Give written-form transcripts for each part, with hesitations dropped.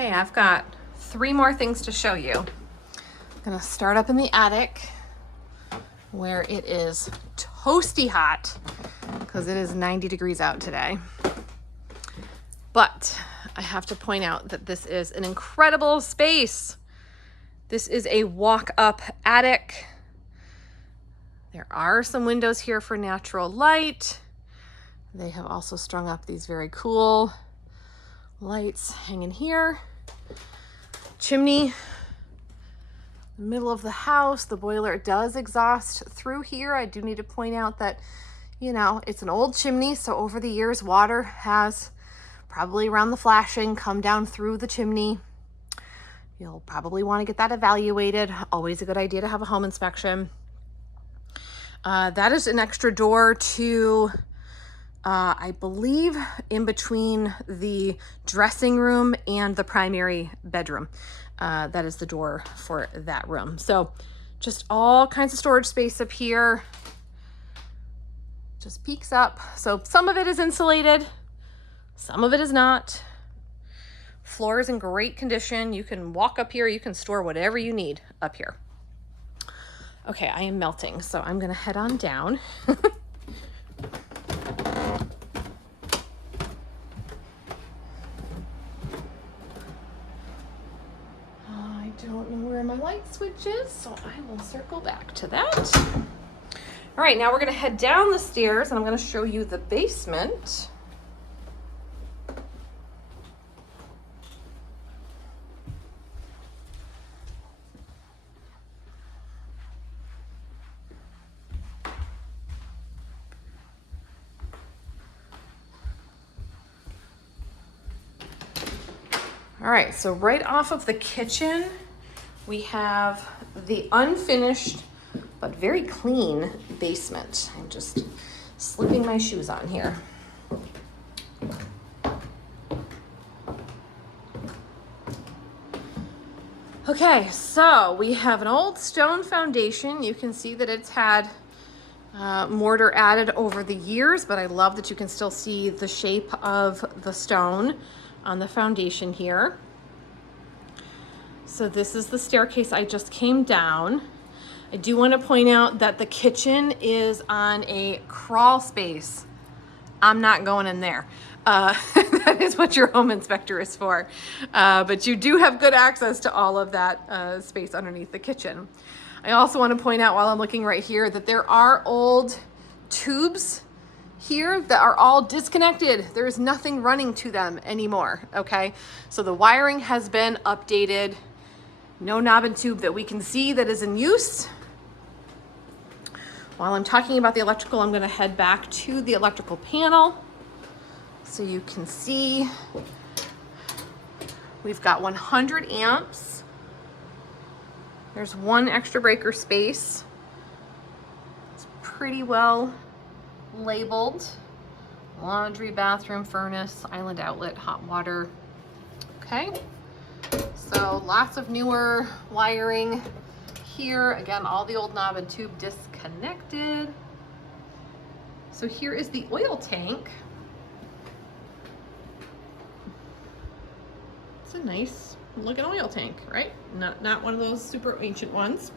Okay, I've got 3 more things to show you. I'm gonna start up in the attic where it is toasty hot because it is 90 degrees out today. But I have to point out that this is an incredible space. This is a walk-up attic. There are some windows here for natural light. They have also strung up these very cool lights hanging here. Chimney, middle of the house. The boiler does exhaust through here. I do need to point out that, you know, it's an old chimney, so over the years, water has probably around the flashing come down through the chimney. You'll probably want to get that evaluated. Always a good idea to have a home inspection. That is an extra door to I believe in between the dressing room and the primary bedroom. That is the door for that room. So just all kinds of storage space up here. Just peeks up. So some of it is insulated, some of it is not. Floor is in great condition. You can walk up here, you can store whatever you need up here. Okay, I am melting, so I'm gonna head on down. I don't know where my light switch is, so I will circle back to that. All right, now we're gonna head down the stairs and I'm gonna show you the basement. All right, so right off of the kitchen, we have the unfinished but very clean basement. I'm just slipping my shoes on here. Okay, so we have an old stone foundation. You can see that it's had mortar added over the years, but I love that you can still see the shape of the stone on the foundation here. So this is the staircase I just came down. I do want to point out that the kitchen is on a crawl space. I'm not going in there. That is what your home inspector is for. But you do have good access to all of that space underneath the kitchen. I also want to point out while I'm looking right here that there are old tubes here that are all disconnected. There is nothing running to them anymore, okay? So the wiring has been updated. No knob and tube that we can see that is in use. While I'm talking about the electrical, I'm gonna head back to the electrical panel so you can see we've got 100 amps. There's 1 extra breaker space. It's pretty well labeled. Laundry, bathroom, furnace, island outlet, hot water. Okay, so lots of newer wiring here. Again, all the old knob and tube disconnected. So here is the oil tank. It's a nice looking oil tank, right? Not one of those super ancient ones.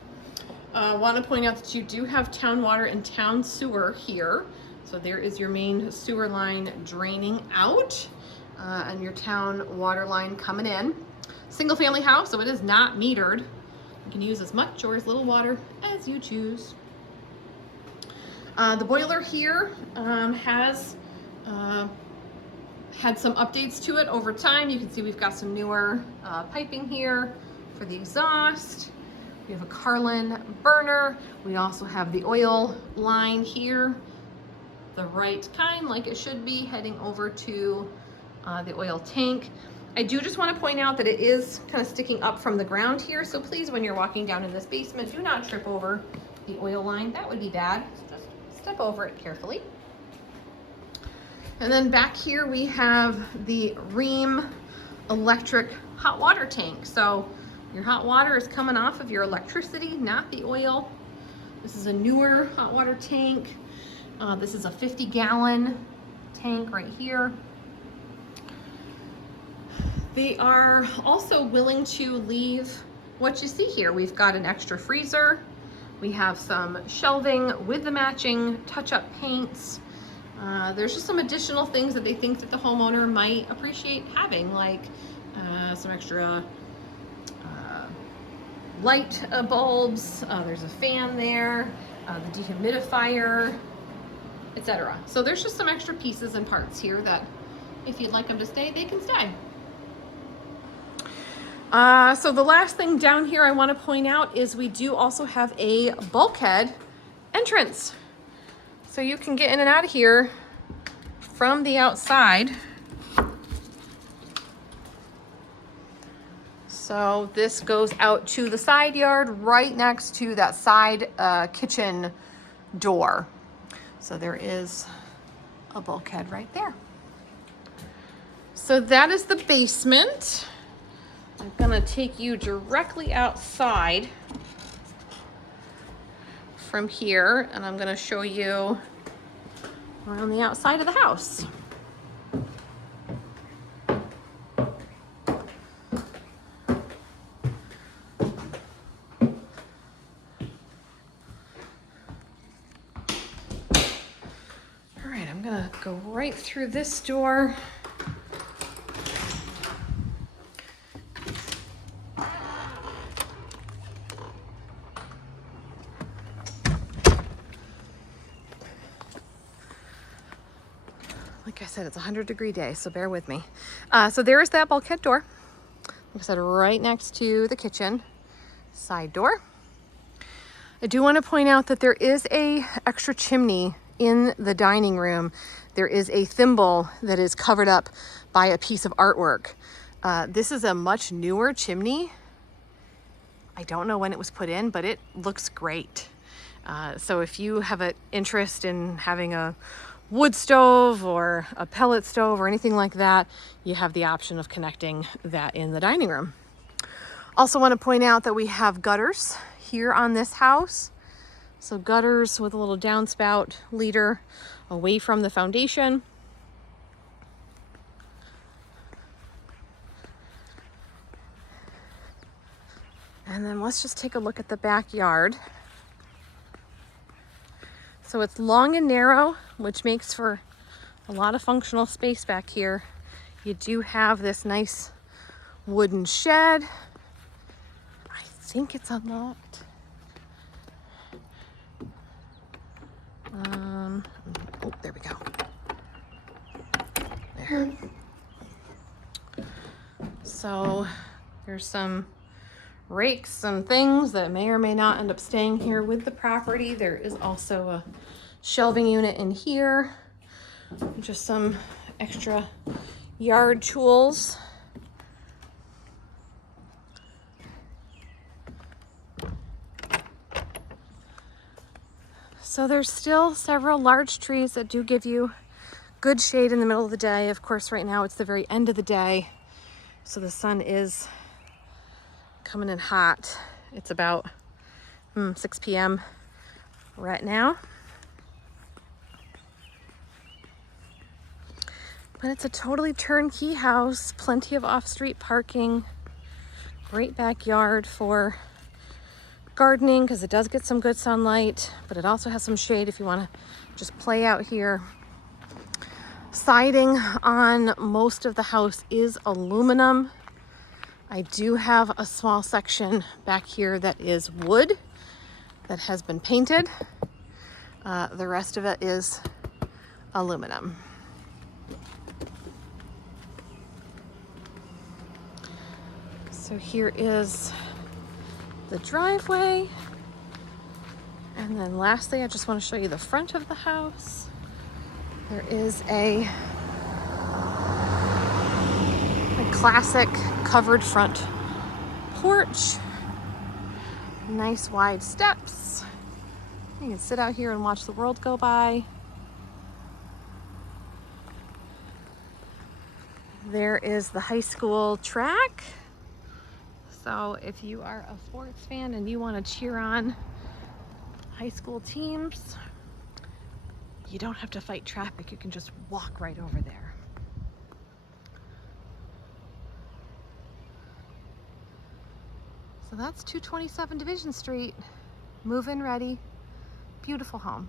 Want to point out that you do have town water and town sewer here. So there is your main sewer line draining out and your town water line coming in. Single family house, so it is not metered. You can use as much or as little water as you choose. The boiler here has had some updates to it over time. You can see we've got some newer piping here for the exhaust. We have a Carlin burner. We also have the oil line here, the right kind, like it should be, heading over to the oil tank. I do just want to point out that it is kind of sticking up from the ground here, so please, when you're walking down in this basement, do not trip over the oil line. That would be bad. So just step over it carefully. And then back here we have the Rheem electric hot water tank. So your hot water is coming off of your electricity, not the oil. This is a newer hot water tank. This is a 50-gallon tank right here. They are also willing to leave what you see here. We've got an extra freezer. We have some shelving with the matching touch-up paints. There's just some additional things that they think that the homeowner might appreciate having, like some extra light bulbs. There's a fan there, the dehumidifier, etc. So there's just some extra pieces and parts here that if you'd like them to stay, they can stay. So the last thing down here I want to point out is we do also have a bulkhead entrance. So you can get in and out of here from the outside. So this goes out to the side yard right next to that side kitchen door. So there is a bulkhead right there. So that is the basement. I'm gonna take you directly outside from here, and I'm gonna show you around the outside of the house. All right, I'm gonna go right through this door. Like I said, it's a 100-degree day, so bear with me. So there is that bulkhead door. Like I said, right next to the kitchen side door. I do want to point out that there is a extra chimney in the dining room. There is a thimble that is covered up by a piece of artwork. This is a much newer chimney. I don't know when it was put in, but it looks great. So if you have an interest in having a wood stove or a pellet stove or anything like that, you have the option of connecting that in the dining room. Also want to point out that we have gutters here on this house. So gutters with a little downspout leader away from the foundation. And then let's just take a look at the backyard. So it's long and narrow, which makes for a lot of functional space back here. You do have this nice wooden shed. I think it's unlocked. Oh, there we go. There. So there's some rakes and things that may or may not end up staying here with the property. There is also a shelving unit in here, just some extra yard tools. So there's still several large trees that do give you good shade in the middle of the day. Of course, right now it's the very end of the day, so the sun is coming in hot. It's about 6 p.m. right now. But it's a totally turnkey house, plenty of off-street parking, great backyard for gardening because it does get some good sunlight, but it also has some shade if you want to just play out here. Siding on most of the house is aluminum. I do have a small section back here that is wood that has been painted. The rest of it is aluminum. So here is the driveway. And then lastly, I just want to show you the front of the house. There is a classic covered front porch. Nice wide steps. You can sit out here and watch the world go by. There is the high school track. So if you are a sports fan and you want to cheer on high school teams, you don't have to fight traffic. You can just walk right over there. So that's 227 Division Street. Move-in ready. Beautiful home.